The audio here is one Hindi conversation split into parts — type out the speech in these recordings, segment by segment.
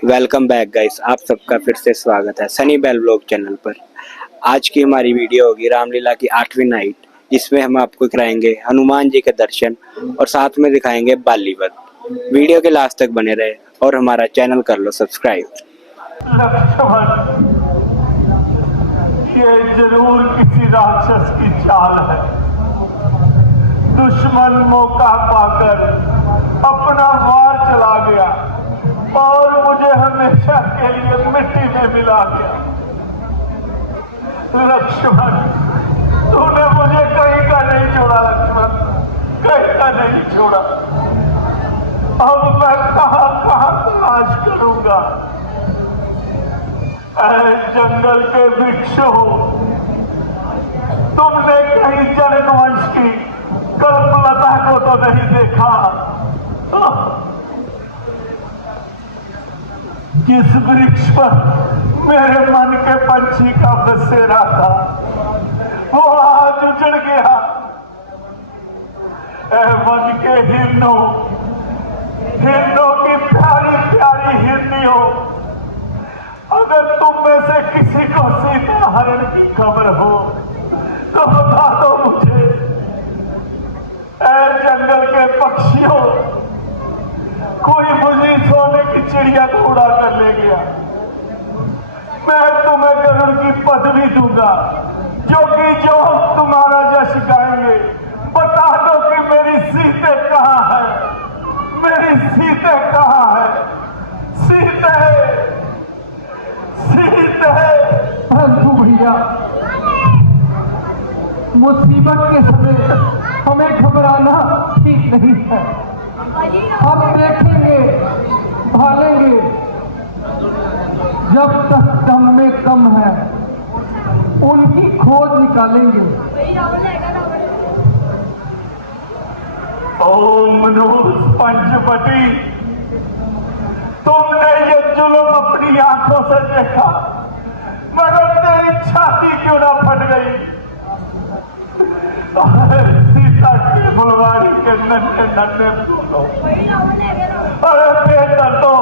वेलकम बैक गाइस, आप सबका फिर से स्वागत है सनी बेल व्लॉग चैनल पर। आज की हमारी वीडियो होगी रामलीला की 8वीं नाइट, जिसमें हम आपको कराएंगे हनुमान जी के दर्शन और साथ में दिखाएंगे बालीवुड। वीडियो के लास्ट तक बने रहे और हमारा चैनल कर लो सब्सक्राइब। लक्ष्मण, ये जरूर किसी राक्षस की चाल है। दुश्मन मौका पाकर अपना वार चला गया और मुझे हमेशा के लिए मिट्टी में मिला गया। लक्ष्मण, तूने मुझे कहीं का नहीं छोड़ा। लक्ष्मण, कहीं का नहीं छोड़ा। अब मैं कहां कहां तलाश करूंगा। जंगल के वृक्षों, तुमने कहीं जनक वंश की कल्पलता को तो नहीं देखा। जिस वृक्ष पर मेरे मन के पंछी का बसेरा था, वो आज उजड़ गया। वन के हिरणों की प्यारी प्यारी हिरनियों, अगर तुम में से किसी को सीता हरण की खबर हो तो बता दो मुझे। जंगल के पक्षियों, कोई मुझे सोने की चिड़िया को उड़ा कर ले गया। मैं तुम्हें गरुड़ की पदवी दूंगा, जो तुम्हारा यश गाएंगे। बता दो कि मेरी सीते कहाँ है, मेरी सीते कहाँ है। सीते, परंतु भैया, मुसीबत के समय हमें घबराना ठीक नहीं है। हम देखेंगे, भालेंगे, जब तक दम में कम है उनकी खोज निकालेंगे। ओम नूस पंचवटी, तुमने ये जुल्म अपनी आंखों से देखा, मगर तेरी छाती क्यों ना फट गई। सीता के फुलवारी के नन्हे नन्हे फूलों, अरे बेटा, तो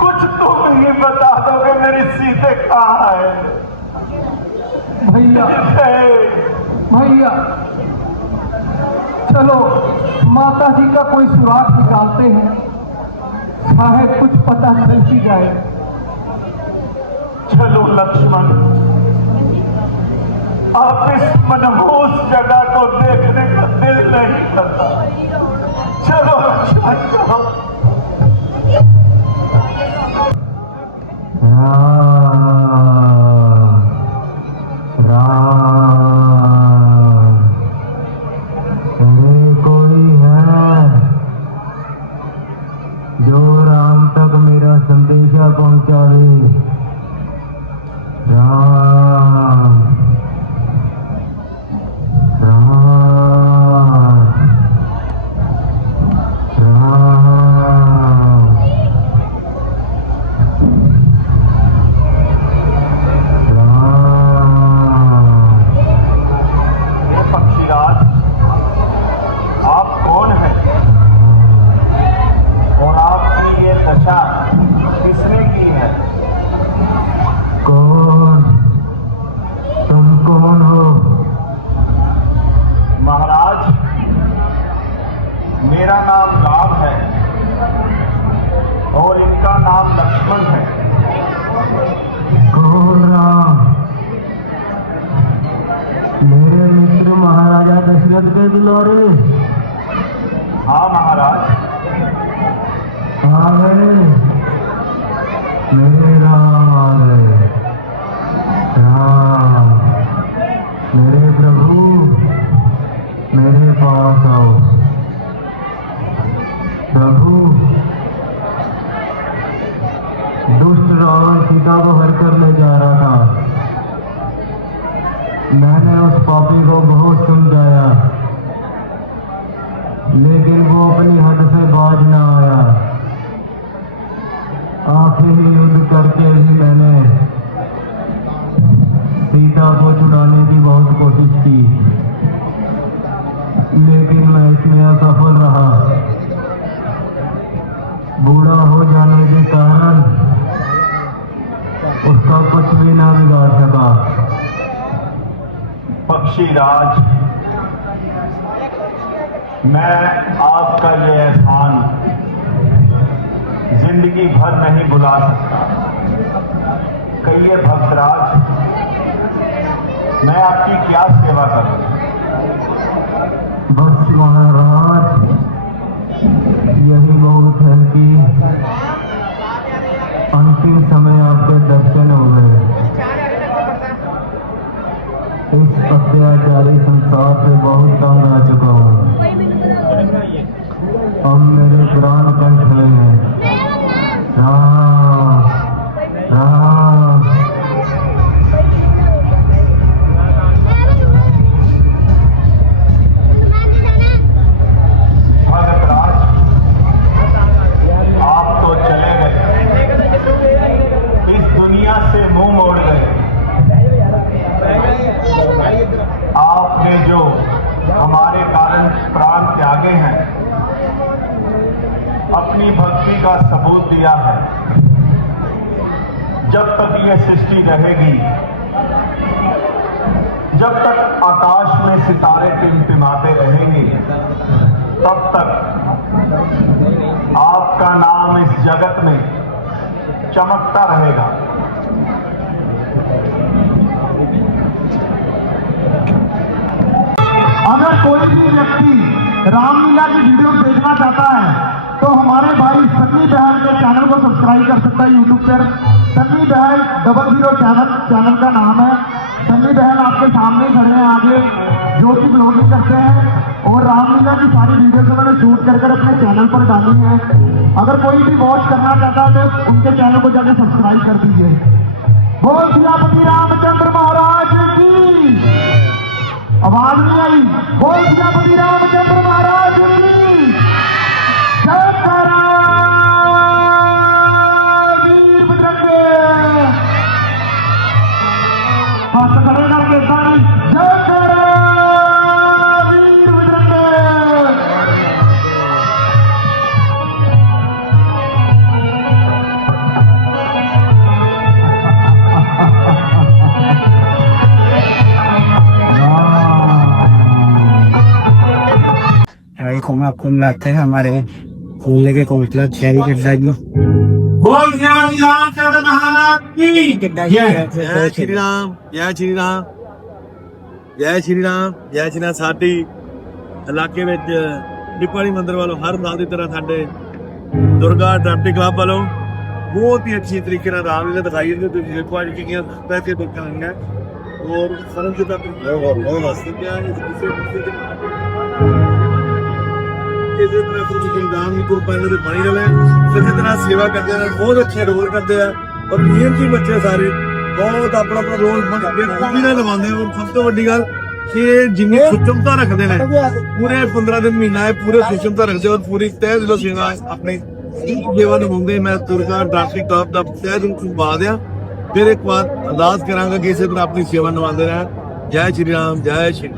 कुछ तुम ही बता दो कि मेरी सीते कहाँ है। भैया, चलो माता जी का कोई सुराग निकालते हैं, शायद कुछ पता चल ही जाए। चलो लक्ष्मण, आप इस मनहूस जगह को देखने का दिल नहीं करता। चलो लक्ष्मण, चलो। कोई है जो राम तक मेरा संदेशा पहुंचावे। राम, राम, राम, राम। पक्षीराज, आप कौन हैं और आपकी ये दशा किसने की है? कौन? तुम कौन हो? महाराज, मेरा नाम राम है और इनका नाम लक्ष्मण है। कौन राम? मेरे मित्र महाराजा दशरथ के दुलारे। हाँ महाराज। आ गए मेरे राम, आ गए। राम, मेरे प्रभु, मेरे पास आओ। प्रभु, दुष्ट रावण सीता को हर कर ले जा रहा था। मैंने उस पापी को बहुत समझाया, लेकिन वो अपनी हद से बाज ना आया। आखिरी युद्ध करके ही मैंने सीता को छुड़ाने की बहुत कोशिश की, लेकिन मैं इसमें असफल रहा। बूढ़ा हो जाने के कारण तुलसी राज, मैं आपका ये एहसान जिंदगी भर नहीं भुला सकता। कहिए भक्तराज, मैं आपकी क्या सेवा करूं? बस महाराज, यही बहुत है कि अंतिम समय आपके दर्शन हो गए। इस अत्याचारी संसार से बहुत तंग आ चुका हूँ। अब मेरे प्राण कंठ हैं। राम राम। भगतराज, आप तो चले गए, इस दुनिया से मुंह मोड़ गए। आपने जो हमारे कारण प्राण त्यागे हैं, अपनी भक्ति का सबूत दिया है। जब तक यह सृष्टि रहेगी, जब तक आकाश में सितारे टिमटिमाते रहेंगे, तब तक आपका नाम इस जगत में चमकता रहेगा। अगर कोई भी व्यक्ति रामलीला की वीडियो देखना चाहता है तो हमारे भाई सन्नी बहल के चैनल को सब्सक्राइब कर सकता है यूट्यूब पर। सन्नी बहल 00 चैनल का नाम है। सन्नी बहल आपके सामने ही खड़े हैं आगे, जो कि ब्लॉगिंग करते हैं और रामलीला की सारी वीडियोस उन्होंने शूट कर अपने चैनल पर डाली है। अगर कोई भी वॉच करना चाहता है तो उनके चैनल को जाकर सब्सक्राइब कर दीजिए। बोल सियापति रामचंद्र महाराज की। आवाज नहीं आई। बोल सियापति रामचंद्र महाराज की। जय करा वीर बजरंगे। हाथ खड़े करके ताली। जय करा वीर बजरंगे। को आपको मिलाते हैं हमारे फूले के कौंसलर शहरी गड्ढा जी। बोल रामचंद्र महाराज की जय श्री राम, जय श्री राम, जय श्री राम, जय श्री राम। साडी इलाके ਵਿੱਚ ਦੀਪਾਲੀ ਮੰਦਿਰ ਵੱਲੋਂ ਹਰ ਸਾਲ ਦੀ ਤਰ੍ਹਾਂ ਸਾਡੇ ਦੁਰਗਾ ਡਰਾਫਟੀ ਕਲੱਬ ਵੱਲੋਂ ਬਹੁਤ ਹੀ ਅੱਛੀ ਤਰੀਕੇ ਨਾਲ ਰਾਮਲੀਲਾ ਦਿਖਾਈ ਜਾਂਦੀ ਹੈ। ਤੁਸੀਂ ਦੇਖੋ ਅੱਜ ਕਿੰਨੀਆਂ ਪੈਸੇ ਦੁਕਾਨਾਂ ਆਈਆਂ ਔਰ ਸਰਮ ਜਿਹਾ ਬਹੁਤ ਵਾਸਤੇ ਕਿਹਾ ਇਸੇ ਤਰ੍ਹਾਂ ਤੁਸੀਂ ਰਾਮ ਦੀ ਕਿਰਪਾ ਨਾਲ ਬਣੀ ਰਹੇ। ਇਸੇ ਤਰ੍ਹਾਂ ਸੇਵਾ ਕਰਦੇ ਨੇ, ਬਹੁਤ ਅੱਛੇ ਰੋਲ ਕਰਦੇ ਆ ਔਰ ਮਿਹਨਤੀ ਬੱਚੇ ਸਾਰੇ ਬਹੁਤ ਆਪਣਾ ਆਪਣਾ ਰੋਲ ਬੇਖੂਬੀ ਨਾਲ ਨਿਭਾਉਂਦੇ ਆ। ਔਰ ਸਭ ਤੋਂ ਵੱਡੀ ਗੱਲ ਕਿ ਜਿੰਨੀ ਸੁਚਮਤਾ ਰੱਖਦੇ ਨੇ, ਪੂਰੇ 15 ਦਿਨ ਮਹੀਨਾ ਹੈ ਪੂਰੇ ਸੁਚਮਤਾ ਰੱਖਦੇ ਔਰ ਪੂਰੀ ਤਹਿ ਦਿਲੋਂ ਸੇਵਾ ਆਪਣੀ ਸੇਵਾ ਨਿਭਾਉਂਦੇ। ਮੈਂ ਦੁਰਗਾ ਡਰਾਫਟੀ ਕਲੱਬ ਦਾ ਤਹਿ ਦਿਲੋਂ ਧੰਨਵਾਦ ਆ। ਫਿਰ ਇੱਕ ਵਾਰ ਅਰਦਾਸ ਕਰਾਂਗਾ ਕਿ ਇਸੇ ਤਰ੍ਹਾਂ ਆਪਣੀ ਸੇਵਾ ਨਿਭਾਉਂਦੇ ਰਹਿਣ। ਜੈ ਸ਼੍ਰੀ ਰਾਮ, ਜੈ ਸ਼੍ਰੀ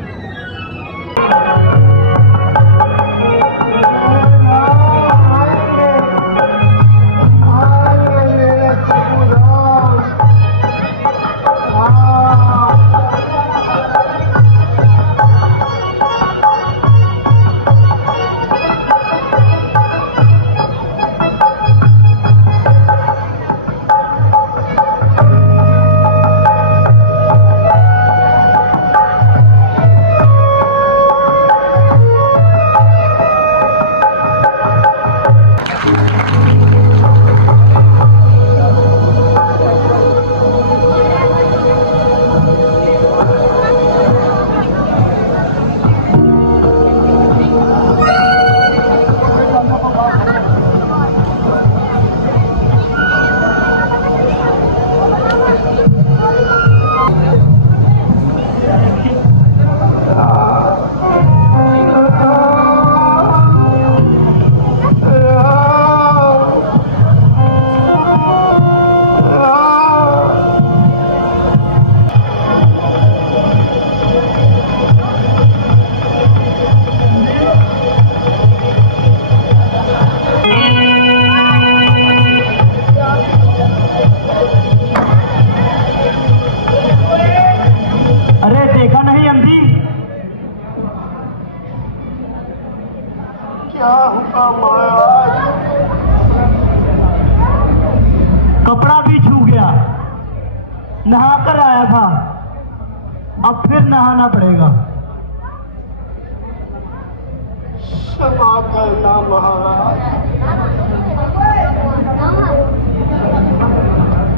नहा कर आया था, अब फिर नहाना पड़ेगा। क्षमा करना महाराज,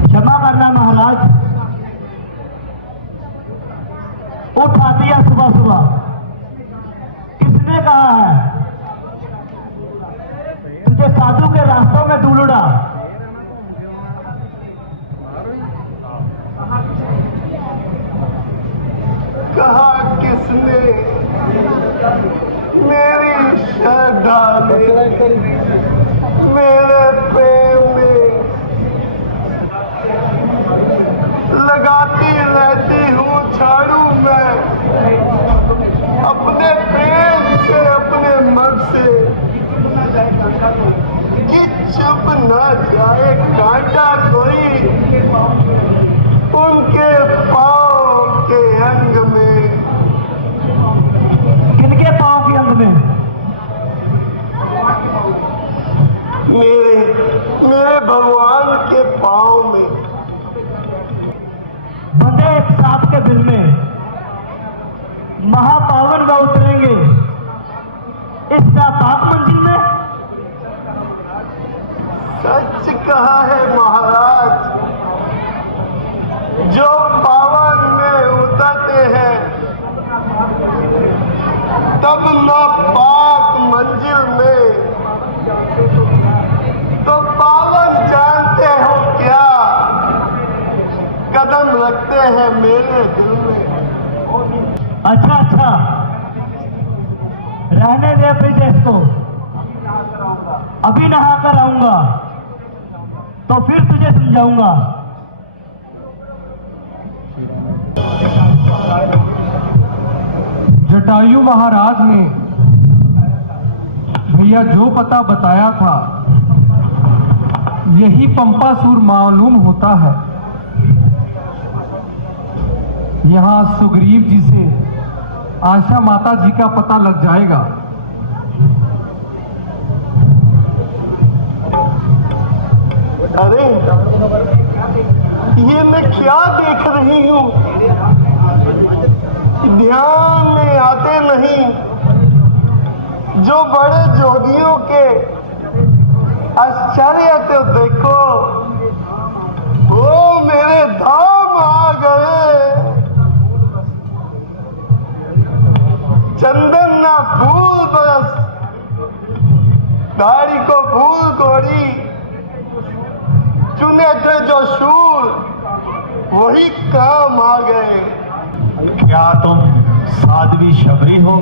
क्षमा करना महाराज। उठा दिया सुबह सुबह, किसने कहा है तुझे साधु के रास्तों में धूल उड़ा? कहा किसने? मेरी श्रद्धा में, मेरे प्रेम में लगाती रहती हूँ झाड़ू मैं, अपने प्रेम से, अपने मन से, कि चुप न जाए कांटा कोई उनके पाँव के अंग में। किनके पांव के अंग में? मेरे भगवान के पाँव में। बंधे एक सांप के बिल में, महापावन व उतरेंगे इस नापाक मंजिल में। सच कहा है महाराज, जो पावन में उतरते हैं तब नापाक मंजिल में, तो पावन जानते हो क्या कदम रखते हैं मेरे दिल में। अच्छा अच्छा, रहने दे ब्रिजेश को, अभी नहा कर आऊंगा तो फिर तुझे समझाऊंगा। जटायु महाराज ने भैया जो पता बताया था यही पंपासुर मालूम होता है। यहाँ सुग्रीव जी से आशा माता जी का पता लग जाएगा। अरे ये मैं क्या देख रही हूँ? ध्यान में आते नहीं जो बड़े जोगियों के आश्चर्य तो देखो, वो मेरे धाम आ गए। चंदन ना फूल बरस, दाढ़ी को फूल गोरी, चुने थे जो शूल वही काम आ गए। क्या तुम साध्वी शबरी हो?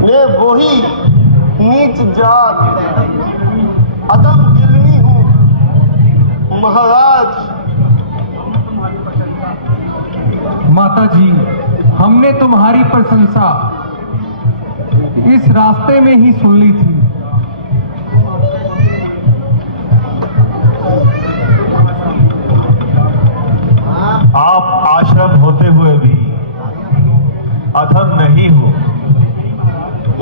मैं वही नीच जात अदम गिरनी हूँ महाराज। माता जी, हमने तुम्हारी प्रशंसा इस रास्ते में ही सुन ली थी। आप आश्रम होते हुए भी अधम नहीं हो।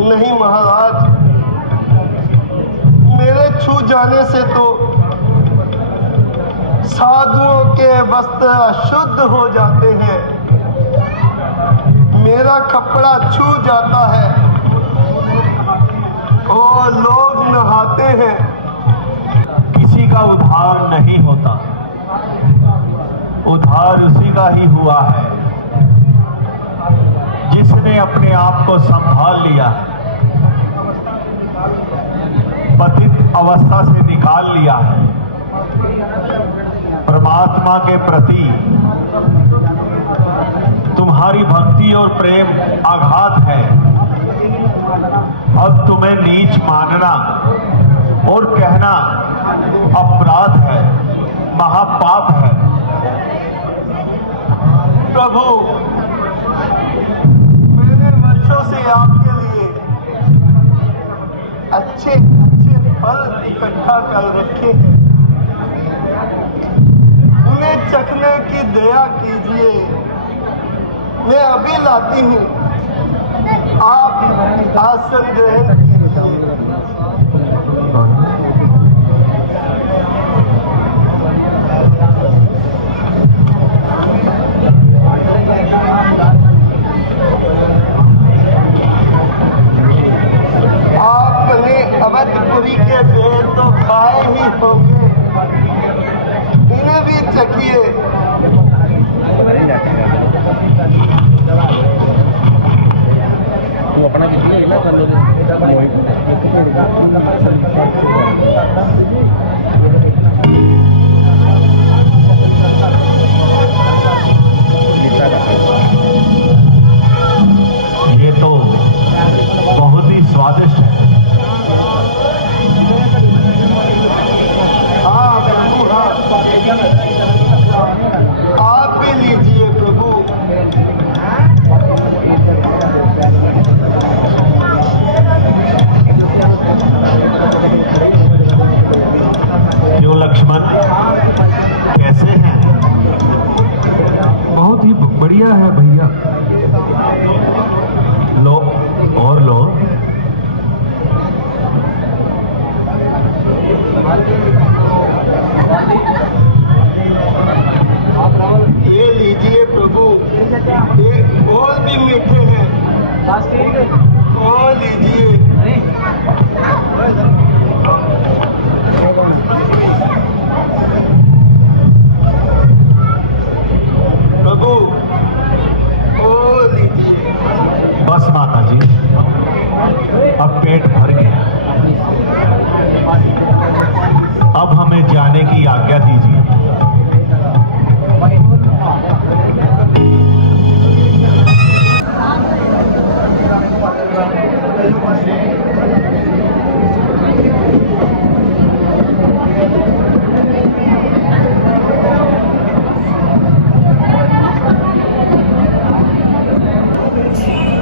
नहीं महाराज, मेरे छू जाने से तो साधुओं के वस्त्र अशुद्ध हो जाते हैं। मेरा कपड़ा छू जाता है और लोग नहाते हैं। किसी का उद्धार नहीं होता, उद्धार उसी का ही हुआ है जिसने अपने आप को संभाल लिया, पतित अवस्था से निकाल लिया है। परमात्मा के प्रति तुम्हारी भक्ति और प्रेम आघात है। अब तुम्हें नीच मानना और कहना अपराध है, महापाप है। प्रभु, मैंने वर्षों से आपके लिए अच्छे अच्छे फल इकट्ठा कर रखे हैं, उन्हें चखने की दया कीजिए। मैं अभी लाती हूँ, आप आसन ग्रहण कीजिए। ये तो खाए ही होंगे, इन्हें भी चखिए। तू अपना कितने ना कर लो ये तो बहुत ही स्वादिष्ट है। हाँ प्रभु, हाँ, आप भी लीजिए प्रभु। क्यों लक्ष्मण, कैसे हैं? बहुत ही बढ़िया है भैया। लो और लो। ये लीजिए प्रभु, ये बहुत भी मीठे हैं, और लीजिए। प्रभु ओ लीजिए। बस माता जी, अब पेट भर गया, अब हमें जाने की आज्ञा दीजिए।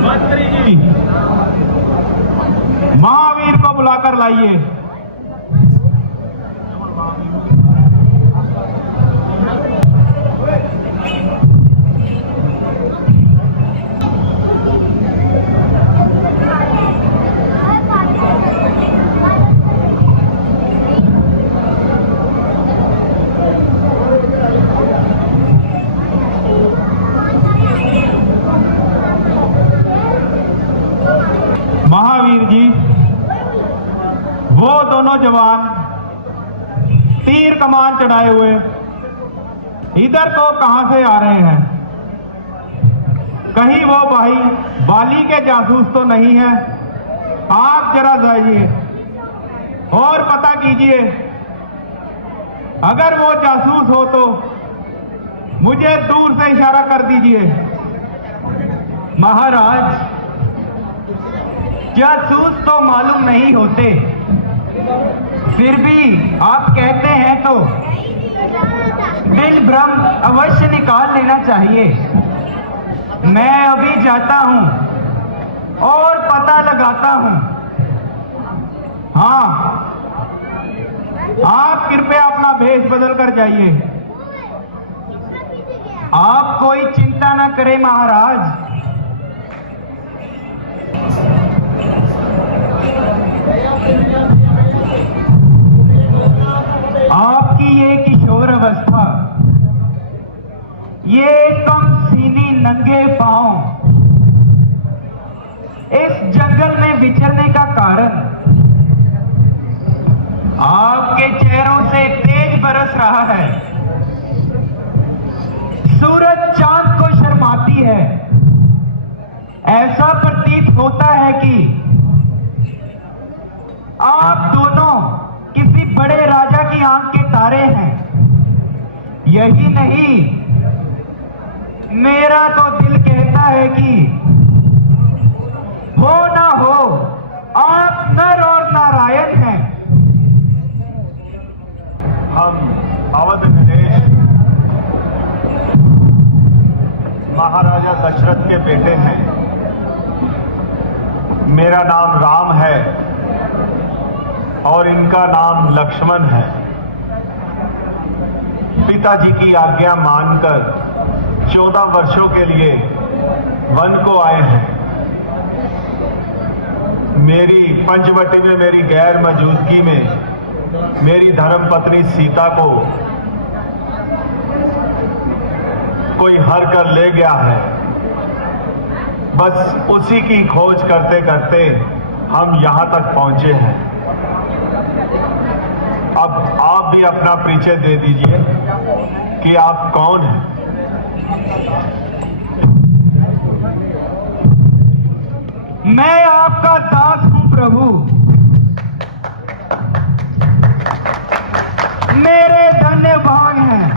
मंत्री जी, महावीर को बुलाकर लाइए। महावीर जी, वो दोनों जवान तीर कमान चढ़ाए हुए इधर को कहां से आ रहे हैं? कहीं वो भाई बाली के जासूस तो नहीं है? आप जरा जाइए और पता कीजिए, अगर वो जासूस हो तो मुझे दूर से इशारा कर दीजिए। महाराज, जासूस तो मालूम नहीं होते, फिर भी आप कहते हैं तो दिल भ्रम अवश्य निकाल लेना चाहिए। मैं अभी जाता हूं और पता लगाता हूं। हाँ, आप कृपया अपना भेष बदल कर जाइए। आप कोई चिंता न करें महाराज। आपकी ये किशोर अवस्था, ये कम सीनी नंगे पांव इस जंगल में विचरने का कारण आपके चेहरों से तेज बरस रहा है। सूरज चांद को शर्माती है। ऐसा प्रतीत होता है कि आप दोनों किसी बड़े राजा की आंख के तारे हैं। यही नहीं, मेरा तो दिल कहता है कि हो ना हो, आप नर और नारायण हैं। हम अवध नरेश महाराजा दशरथ के बेटे हैं। मेरा नाम राम है और इनका नाम लक्ष्मण है। पिताजी की आज्ञा मानकर 14 वर्षों के लिए वन को आए हैं। मेरी पंचवटी में मेरी गैर मौजूदगी में मेरी धर्मपत्नी सीता को कोई हर कर ले गया है। बस उसी की खोज करते करते हम यहां तक पहुंचे हैं। अब आप भी अपना परिचय दे दीजिए कि आप कौन हैं। मैं आपका दास हूं प्रभु। मेरे धन्य भाग हैं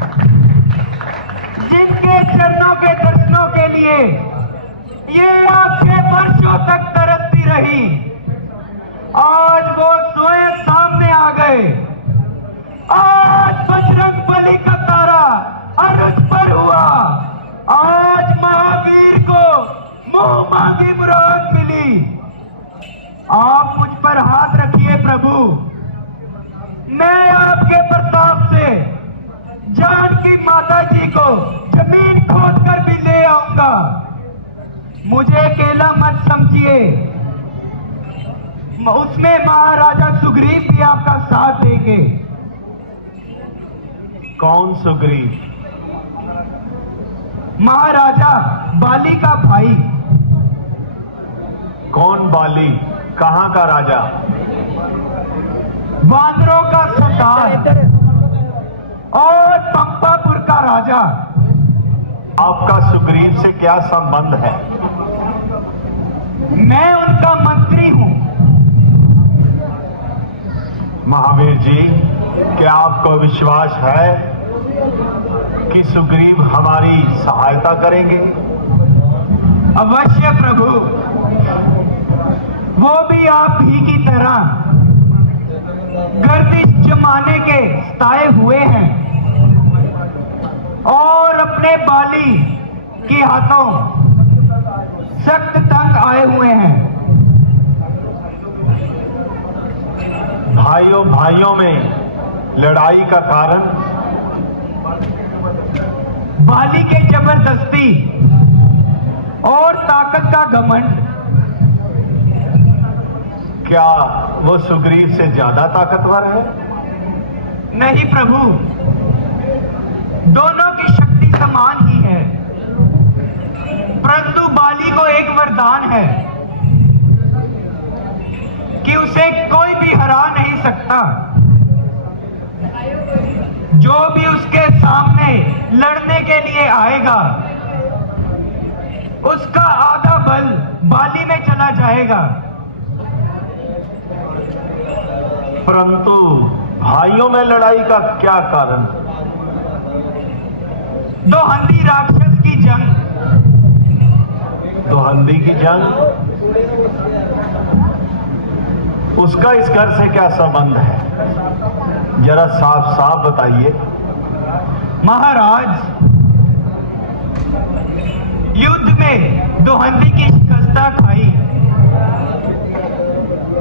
जिनके चरणों के दर्शनों के लिए ये आंखें वर्षों तक तरसती रही। आज वो स्वयं सामने आ गए। आज बजरंग बली का तारा अर्ज पर हुआ। आज महावीर को मुंह मांगी मुराद मिली। आप मुझ पर हाथ रखिए प्रभु। मैं आपके प्रताप से जानकी माता जी को जमीन खोद कर भी ले आऊंगा। मुझे अकेला मत समझिए, उसमें महाराजा सुग्रीव भी आपका साथ देंगे। कौन सुग्रीव? महाराजा बाली का भाई। कौन बाली? कहां का राजा? वानरों का सरदार और पंपापुर का राजा। आपका सुग्रीव से क्या संबंध है? मैं उनका मंत्री हूं। महावीर जी, क्या आपको विश्वास है कि सुग्रीव हमारी सहायता करेंगे? अवश्य प्रभु। वो भी आप ही की तरह गर्दिश जमाने के सताए हुए हैं और अपने बाली के हाथों सख्त तंग आए हुए हैं। भाइयों भाइयों में लड़ाई का कारण? बाली के जबरदस्ती और ताकत का घमंड। क्या वो सुग्रीव से ज्यादा ताकतवर है? नहीं प्रभु, दोनों की शक्ति समान ही है, परंतु बाली को एक वरदान है कि उसे कोई भी हरा नहीं सकता। जो भी उसके सामने लड़ने के लिए आएगा, उसका आधा बल बाली में चला जाएगा। परंतु भाइयों में लड़ाई का क्या कारण? दोहंदी राक्षस की जंग। दोहंदी की जंग? उसका इस घर से क्या संबंध है? जरा साफ साफ बताइए। महाराज, युद्ध में दोहंदी की शिकस्ता खाई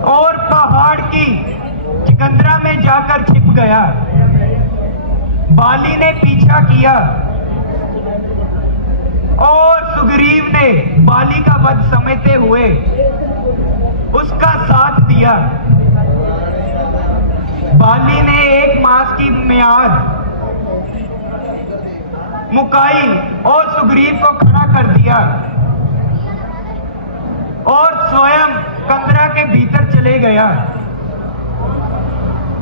और पहाड़ की चिकंदरा में जाकर छिप गया। बाली ने पीछा किया और सुग्रीव ने बाली का वध समेटते हुए उसका साथ दिया। बाली ने 1 मास की मियाद मुकाई और सुग्रीव को खड़ा कर दिया और स्वयं कंदरा के भीतर चले गया।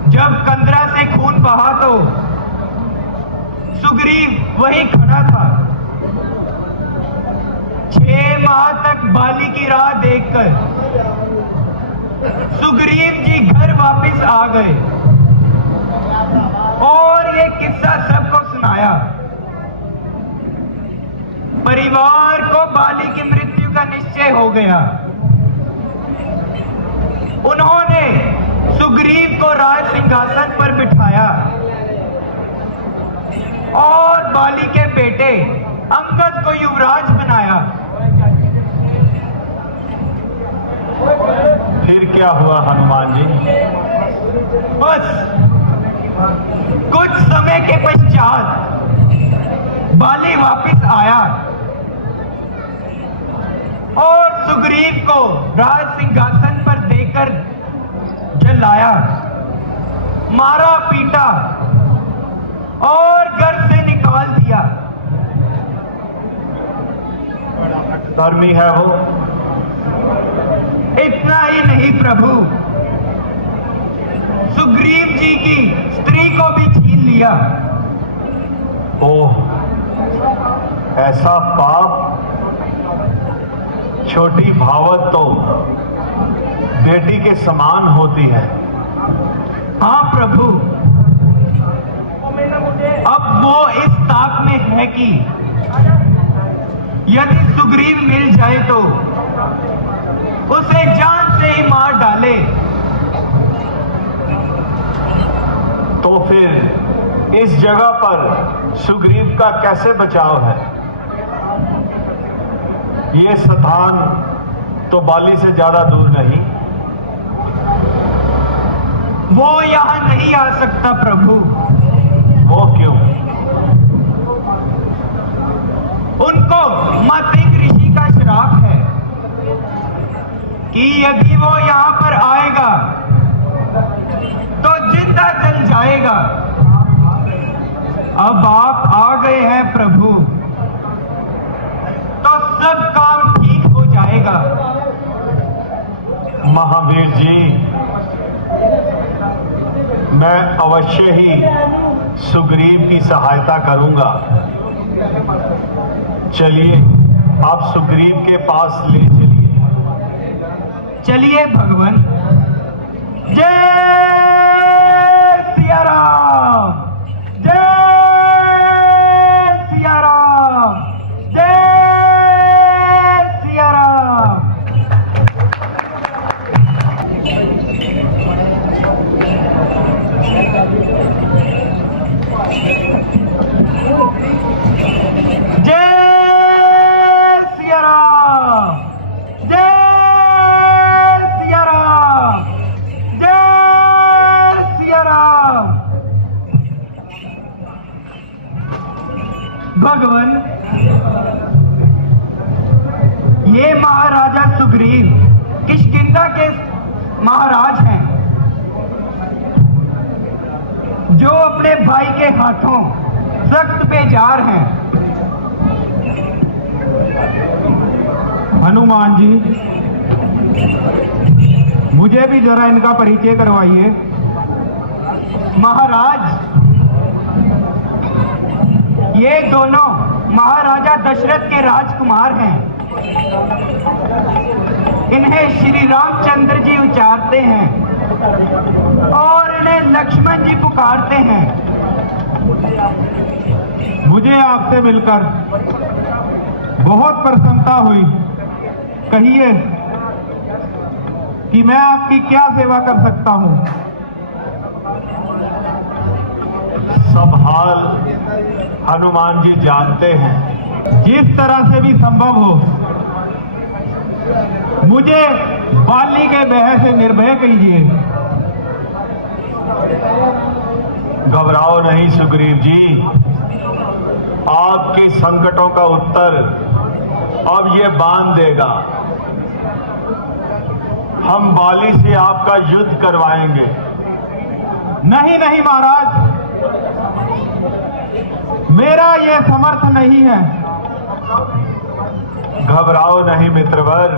जब कंदरा से खून बहा तो सुग्रीव वहीं खड़ा था। 6 माह तक बाली की राह देखकर सुग्रीव जी घर वापस आ गए और ये किस्सा सबको सुनाया। परिवार को बाली की मृत्यु का निश्चय हो गया। उन्होंने सुग्रीव को राज सिंहासन पर बिठाया और बाली के बेटे अंगद को युवराज बनाया। फिर क्या हुआ हनुमान जी? बस कुछ समय के पश्चात बाली वापस आया और सुग्रीव को राज सिंहासन पर देकर जलाया, मारा पीटा और घर से निकाल दिया। धर्मी है वो? इतना ही नहीं प्रभु, सुग्रीव जी की किया। ओह, ऐसा पाप। छोटी भावत तो बेटी के समान होती है। हाँ प्रभु, अब वो इस ताक में है कि यदि सुग्रीव मिल जाए तो उसे जान से ही मार डाले। तो फिर इस जगह पर सुग्रीव का कैसे बचाव है? ये स्थान तो बाली से ज्यादा दूर नहीं। वो यहां नहीं आ सकता प्रभु। वो क्यों? उनको मात्रिक ऋषि का श्राप है कि यदि वो यहां पर आएगा तो जिंदा जल जाएगा। अब आप आ गए हैं प्रभु, तो सब काम ठीक हो जाएगा। महावीर जी, मैं अवश्य ही सुग्रीव की सहायता करूंगा। चलिए, आप सुग्रीव के पास ले चलिए। चलिए भगवान। जय सिया राम, जय सिया राम, जय सिया राम। जय सिया राम, जय सिया राम, जय सिया राम। भगवान, ये महाराजा सुग्रीव किष्किंधा के महाराज हैं, जो अपने भाई के हाथों सख्त बेजार हैं। हनुमान जी, मुझे भी जरा इनका परिचय करवाइए। महाराज, ये दोनों महाराजा दशरथ के राजकुमार हैं। इन्हें श्री रामचंद्र जी उचारते हैं और इन्हें लक्ष्मण जी पुकारते हैं। मुझे आपसे मिलकर बहुत प्रसन्नता हुई। कहिए कि मैं आपकी क्या सेवा कर सकता हूं। सब हाल हनुमान जी जानते हैं। जिस तरह से भी संभव हो, मुझे बाली के भय से निर्भय कीजिए। घबराओ नहीं सुग्रीव जी, आपके संकटों का उत्तर अब ये बांध देगा। हम बाली से आपका युद्ध करवाएंगे। नहीं नहीं महाराज, मेरा यह समर्थ नहीं है। घबराओ नहीं मित्रवर,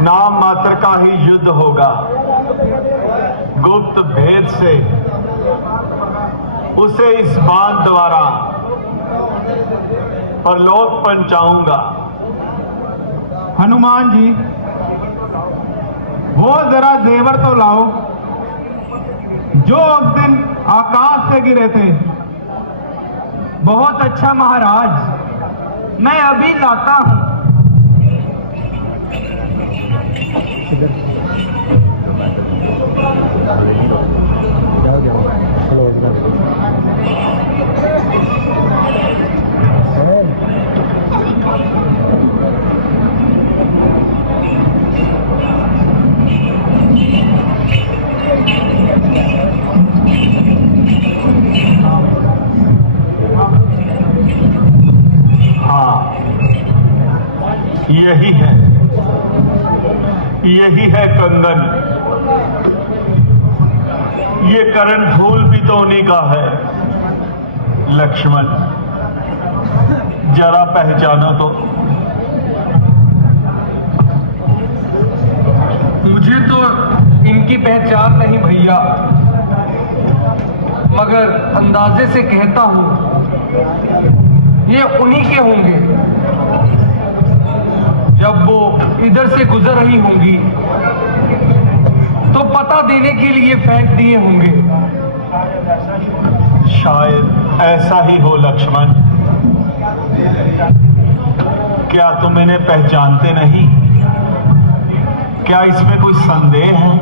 नाम मात्र का ही युद्ध होगा। गुप्त भेद से उसे इस बांध द्वारा परलोक पहुंचाऊंगा। हनुमान जी, वो जरा जेवर तो लाओ जो उस दिन आकाश से गिरे थे। बहुत अच्छा महाराज, मैं अभी लाता हूं। हाँ, यही है कंगन। ये करण फूल भी तो उन्हीं का है। लक्ष्मण, जरा पहचाना तो। मुझे तो इनकी पहचान नहीं भैया। मगर अंदाजे से कहता हूं ये उन्हीं के होंगे। जब वो इधर से गुजर रही होंगी तो पता देने के लिए फेंक दिए होंगे। शायद ऐसा ही हो लक्ष्मण। क्या तुम इन्हें पहचानते नहीं? क्या इसमें कोई संदेह है?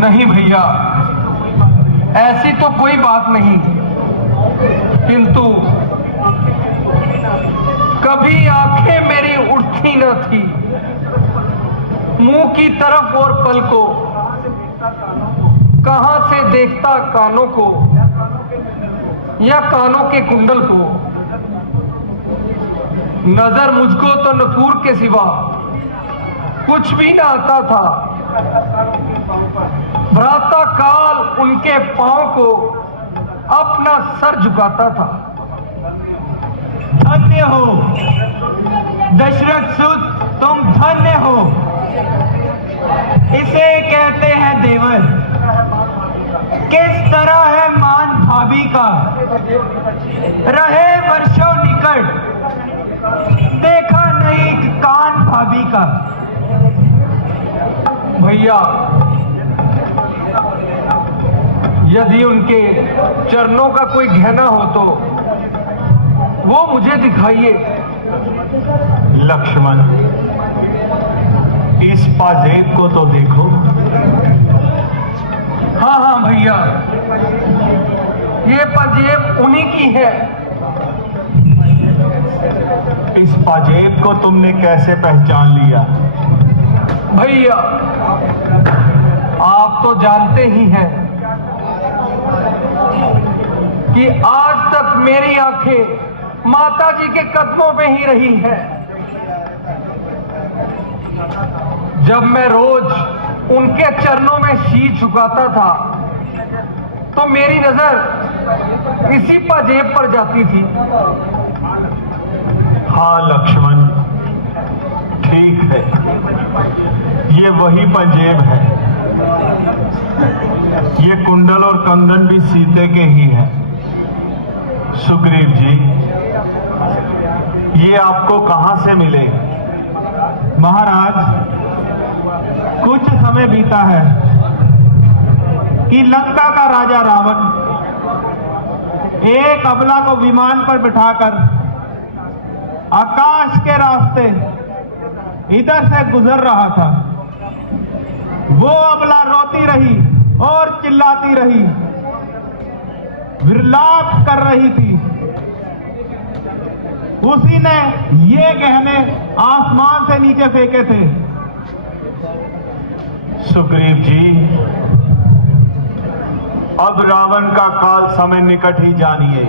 नहीं भैया, ऐसी तो कोई बात नहीं, किंतु कभी आंखें मेरी उठती न थी मुंह की तरफ और पल को, कहां से देखता कानों को या कानों के कुंडल को। नजर मुझको तो नफूर के सिवा कुछ भी न आता था। भ्राता काल उनके पांव को अपना सर झुकाता था। धन्य हो दशरथ सुत, तुम धन्य हो। इसे कहते हैं देवर। किस तरह है मान भाभी का, रहे वर्षों निकट, देखा नहीं कि कान भाभी का। भैया, यदि उनके चरणों का कोई गहना हो तो वो मुझे दिखाइए। लक्ष्मण, इस पाजेब को तो देखो। हाँ हाँ भैया, ये पाजेब उन्हीं की है। इस पाजेब को तुमने कैसे पहचान लिया? भैया, आप तो जानते ही हैं कि आज तक मेरी आंखें माता जी के कदमों पे ही रही है। जब मैं रोज उनके चरणों में शीश झुकाता था तो मेरी नजर इसी पाजेब पर जाती थी। हाँ लक्ष्मण, ठीक है, ये वही पंजेब है। ये कुंडल और कंगन भी सीते के ही हैं। सुग्रीव जी, ये आपको कहां से मिले? महाराज, कुछ समय बीता है कि लंका का राजा रावण एक अबला को विमान पर बिठाकर आकाश के रास्ते इधर से गुजर रहा था। वो अबला रोती रही और चिल्लाती रही, विलाप कर रही थी। उसी ने ये गहने आसमान से नीचे फेंके थे। सुग्रीव जी, अब रावण का काल समय निकट ही जानिए,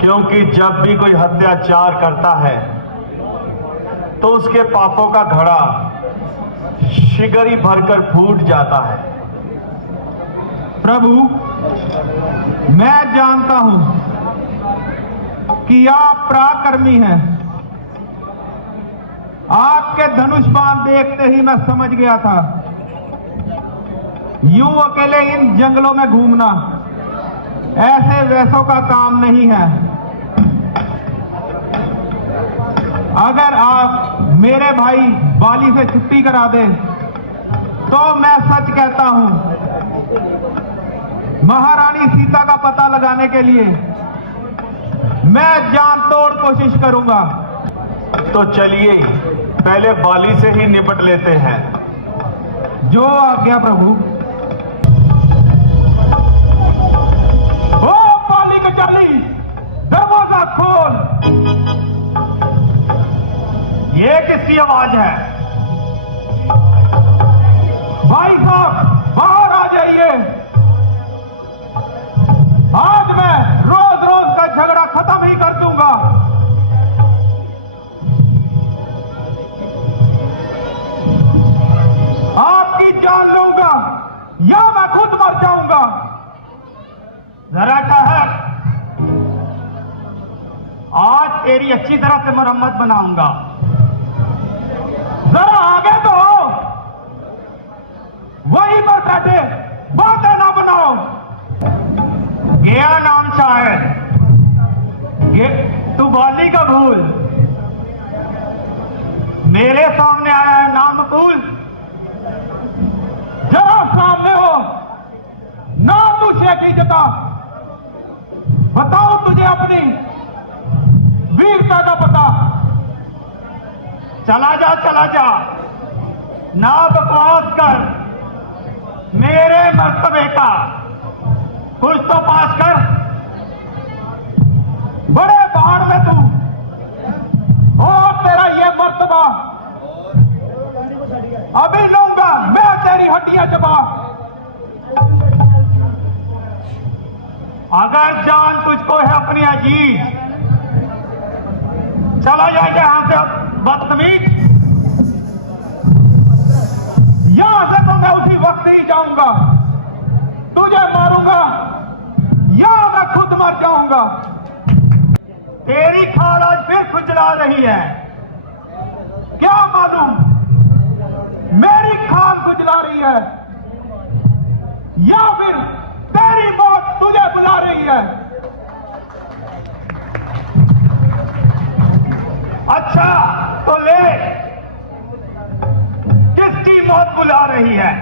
क्योंकि जब भी कोई हत्याचार करता है तो उसके पापों का घड़ा शिगरी भरकर फूट जाता है। प्रभु, मैं जानता हूं कि आप पराक्रमी हैं। आपके धनुष बाण देखते ही मैं समझ गया था। यूं अकेले इन जंगलों में घूमना ऐसे वैसों का काम नहीं है। अगर आप मेरे भाई बाली से छुट्टी करा दें तो मैं सच कहता हूं, महारानी सीता का पता लगाने के लिए मैं जान तोड़ कोशिश करूंगा। तो चलिए पहले बाली से ही निपट लेते हैं। जो आज्ञा प्रभु। ओ बाली के जाली, दरवाजा खोल। ये किसकी आवाज है? भाई साहब, बाहर आ जाइए। आज मैं रोज रोज का झगड़ा खत्म ही कर दूंगा। आपकी जान लूंगा या मैं खुद मर जाऊंगा। जरा ठहर, आज तेरी अच्छी तरह से मरम्मत बनाऊंगा। जरा आगे तो हो, वहीं पर बैठे बातें ना बनाओ। गया नाम शायद, तू बाली का भूल, मेरे सामने आया है नाम भूल। जरा सामने हो, नाम तू शेखी जता, बताओ तुझे अपनी वीरता का पता। चला जा, ना बकवास कर, मेरे मर्तबे का कुछ तो पास कर। बड़े पहाड़ में तू और तेरा ये मर्तबा अभी लूंगा मैं तेरी हड्डियां चबा। अगर जान तुझको है अपनी अजीज, चला जाए यहां से बदतमीज। यहां से तो मैं उसी वक्त ही जाऊंगा, तुझे मारूंगा या मैं खुद मर जाऊंगा। तेरी खाल आज फिर खुजला रही है, क्या मालूम मेरी खाल खुजला रही है या फिर तेरी मौत तुझे बुला रही है। अच्छा तो ले, किसकी मौत बुला रही है?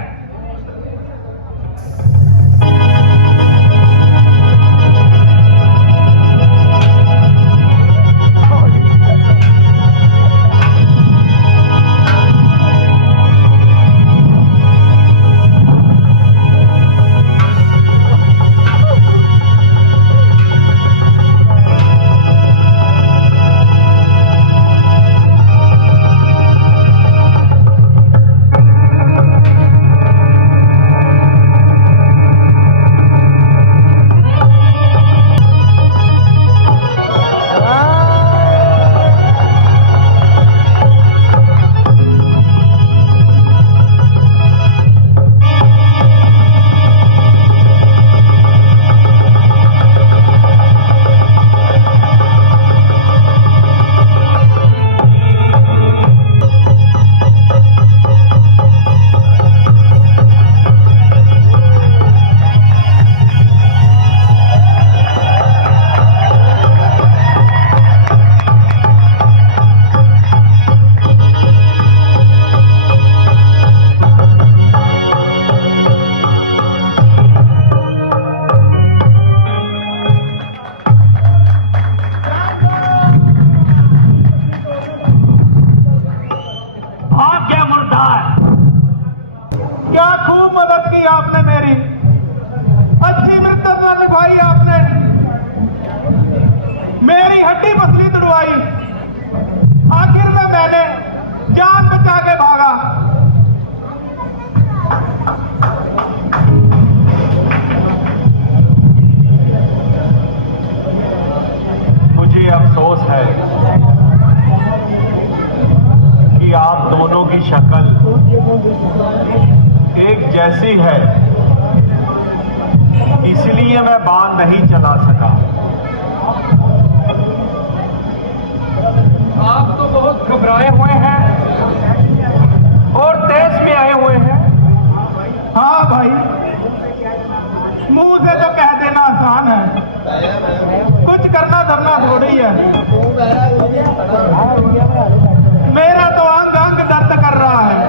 क्या खूब मदद की आपने मेरी, अच्छी मित्रता निभाई आपने, मेरी हड्डी पसली तुड़वाई, आखिर में मैंने जान बचा के भागा। मुझे अफसोस है कि आप दोनों की शक्ल एक जैसी है, इसलिए मैं बात नहीं चला सका। आप तो बहुत घबराए हुए हैं और तेज में आए हुए हैं। हाँ भाई, मुंह से तो कह देना आसान है, कुछ करना धरना थोड़ी है। मेरा तो अंग अंग दर्द कर रहा है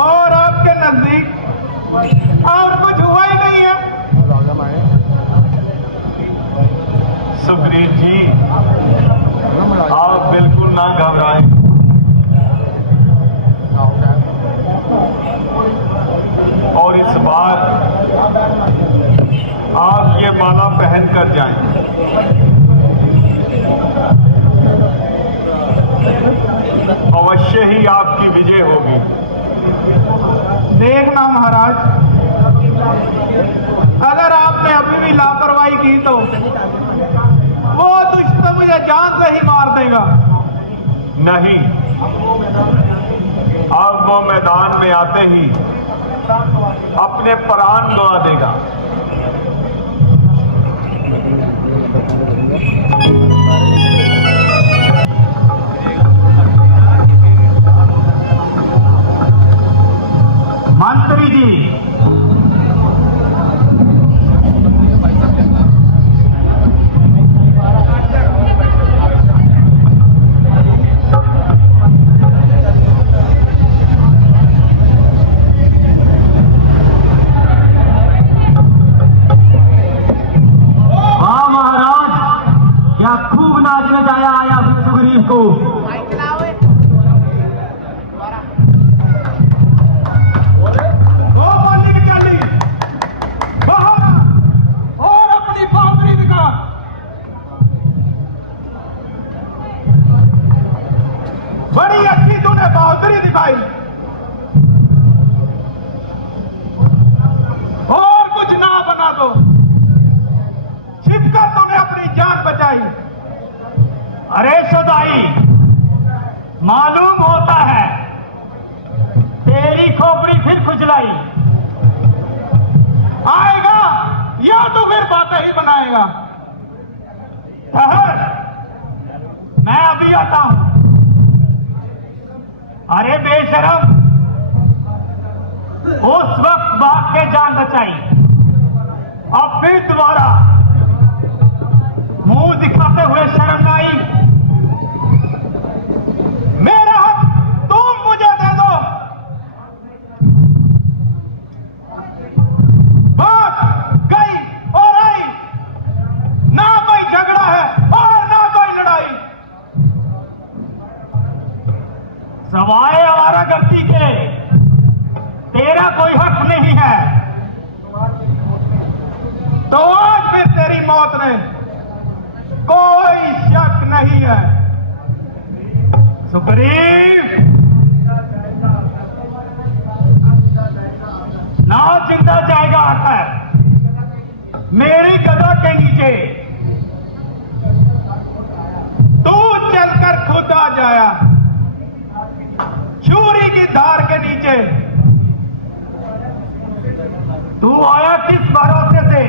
और आपके नजदीक और कुछ हुआ ही नहीं है। सुग्रीव जी, आप बिल्कुल ना घबराएं। और इस बार आप ये माला पहन कर जाएं। अवश्य ही आपकी विजय होगी। देखना महाराज, अगर आपने अभी भी लापरवाही की तो वो दुश्मन मुझे जान से ही मार देगा। नहीं, अब वो मैदान में आते ही अपने प्राण गंवा देगा। मंत्री जी, झुंझलाई। आएगा या तो फिर बातें ही बनाएगा। ठहर, मैं अभी आता हूं। अरे बेशरम, उस वक्त भाग के जान बचाई, अब फिर दोबारा मुंह दिखाते हुए शर्म न आई। मेरा हक तुम मुझे दे दो। बात गई और आई, ना कोई झगड़ा है और ना कोई लड़ाई। सवाए हमारा गलती के तेरा कोई हक नहीं है, तो आज फिर तेरी मौत में कोई शक नहीं है। सुग्रीव, ना जिंदा जाएगा आकर मेरी गदा के नीचे। तू चलकर खुद आ जाया छुरी की धार के नीचे। तू आया किस भरोसे से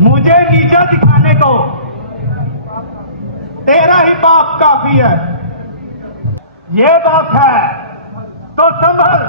मुझे नीचा दिखाने को? तेरा ही बाप काफी है। ये बात है तो संभल।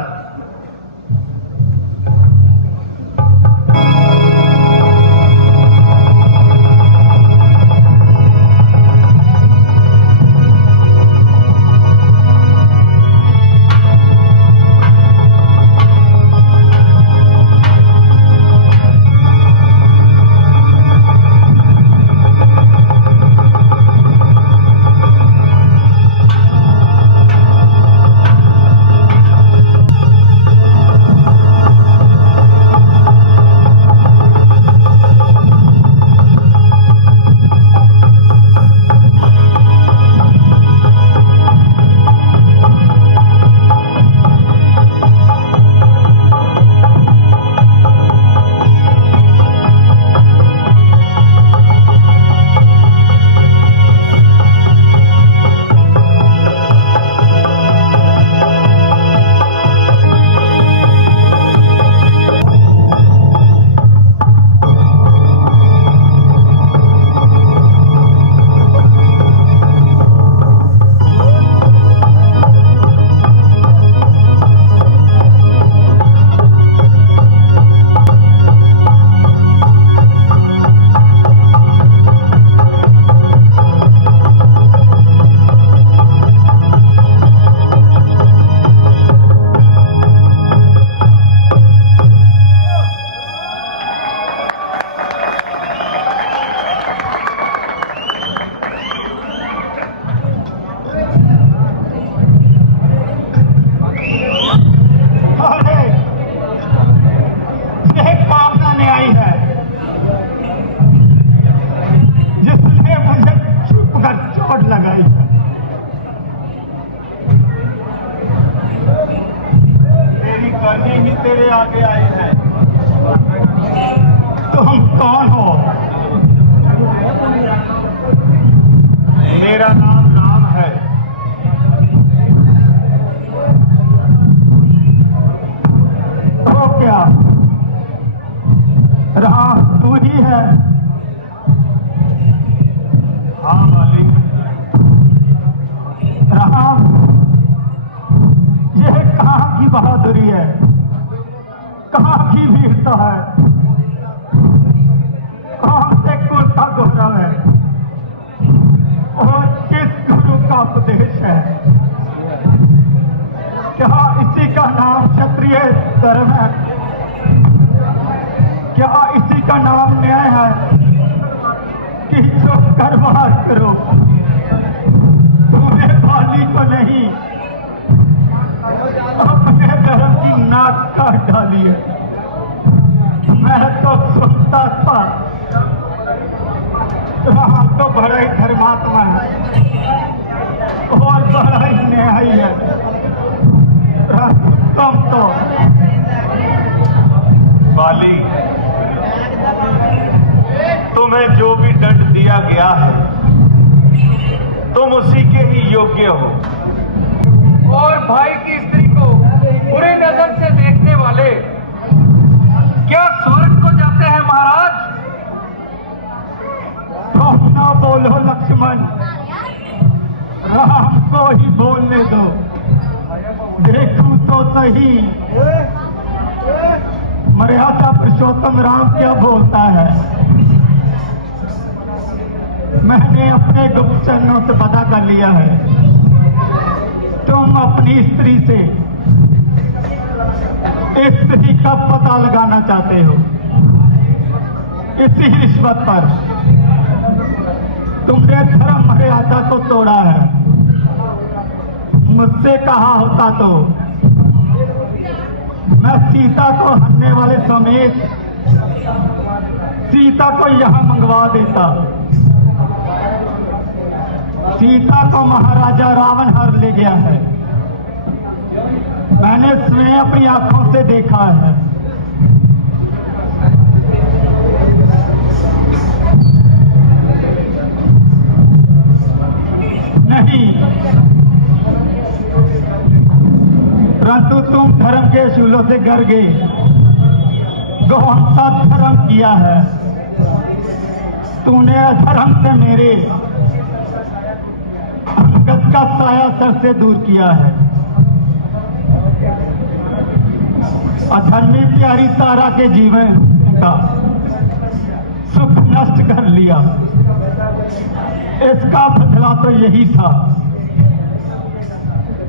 तेरे आगे आए हैं। तुम कौन हो? मेरा नाम राम है। तो क्या राम तू ही है? हाँ मालिक, राम यह कहाँ की बहादुरी है, कहाँ की वीरता है, कौन से कुल का गौरव है और किस गुरु का उपदेश है? क्या इसी का नाम क्षत्रिय धर्म है? क्या इसी का नाम न्याय है कि जो करवार करो तुम्हें बाली को नहीं अपने धर्म की नाक काट डाली है? मैं तो सुनता था राम तो बड़ा ही धर्मात्मा है और बड़ा ही न्यायी है। तुम तो बाली, तुम्हें जो भी दंड दिया गया है तुम उसी के ही योग्य हो। और भाई की स्त्री को बुरी नजर से मर्यादा पुरुषोत्तम राम क्या बोलता है। मैंने अपने गुप्त चरणों से पता कर लिया है, तुम अपनी स्त्री से स्त्री का पता लगाना चाहते हो। इसी रिश्वत पर तुमने धर्म मर्यादा को तोड़ा है। मुझसे कहा होता तो मैं सीता को हरने वाले समेत सीता को यहां मंगवा देता। सीता को महाराजा रावण हर ले गया है, मैंने स्वयं अपनी आंखों से देखा है। नहीं, परंतु तुम धर्म के शूलों से गर गए, कौन सा धर्म किया है तूने? अधर्म से मेरे अंगद का साया सर से दूर किया है। अधर्मी प्यारी तारा के जीवन का सुख नष्ट कर लिया। इसका बदला तो यही था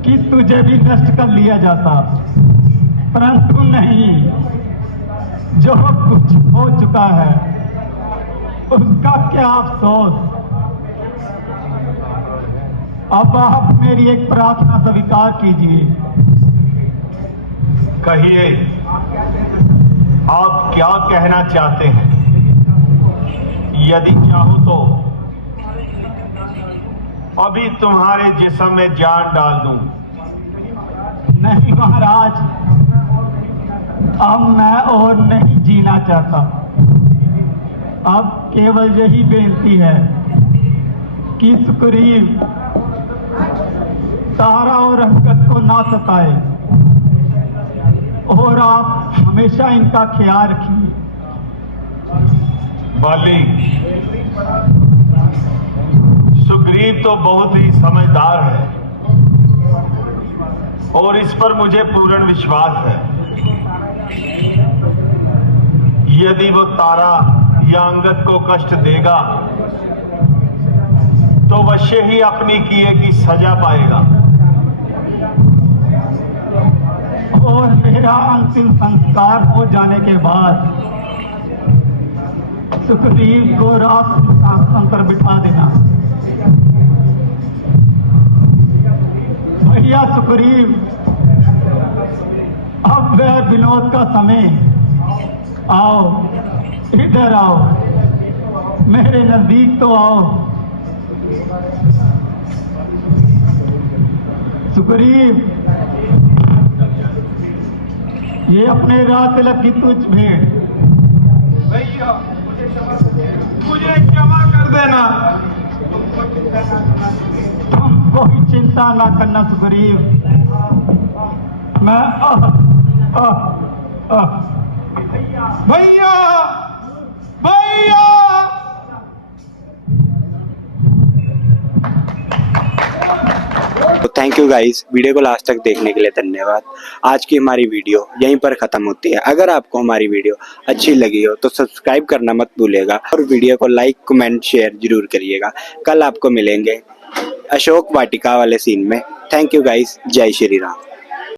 कि तुझे भी नष्ट कर लिया जाता, परंतु नहीं। जो कुछ हो चुका है उसका क्या अफसोस। अब आप मेरी एक प्रार्थना स्वीकार कीजिए। कहिए, आप क्या कहना चाहते हैं? यदि चाहो तो अभी तुम्हारे जिस्म में जान डाल दूं। नहीं महाराज, अब मैं और नहीं जीना चाहता। अब केवल यही बेनती है कि सुग्रीव तारा और अंगद को ना सताए और आप हमेशा इनका ख्याल रखिए। बाली, सुग्रीव तो बहुत ही समझदार है और इस पर मुझे पूर्ण विश्वास है। यदि वो तारा या अंगद को कष्ट देगा तो अवश्य ही अपनी किए की सजा पाएगा। और मेरा अंतिम संस्कार हो जाने के बाद सुग्रीव को राष्ट्र पर बिठा देना। भैया सुग्रीव, अब वह विनोद का समय। आओ, इधर आओ, मेरे नजदीक तो आओ। सुग्रीव, ये अपने रात तिलक की तुझ भेंट। भैया मुझे क्षमा कर देना। तुम कोई चिंता ना करना सुग्रीव, मैं भैया भैया तो थैंक यू गाइस, वीडियो को लास्ट तक देखने के लिए धन्यवाद। आज की हमारी वीडियो यहीं पर खत्म होती है। अगर आपको हमारी वीडियो अच्छी लगी हो तो सब्सक्राइब करना मत भूलिएगा और वीडियो को लाइक कमेंट शेयर जरूर करिएगा। कल आपको मिलेंगे अशोक वाटिका वाले सीन में। थैंक यू गाइस, जय श्री राम।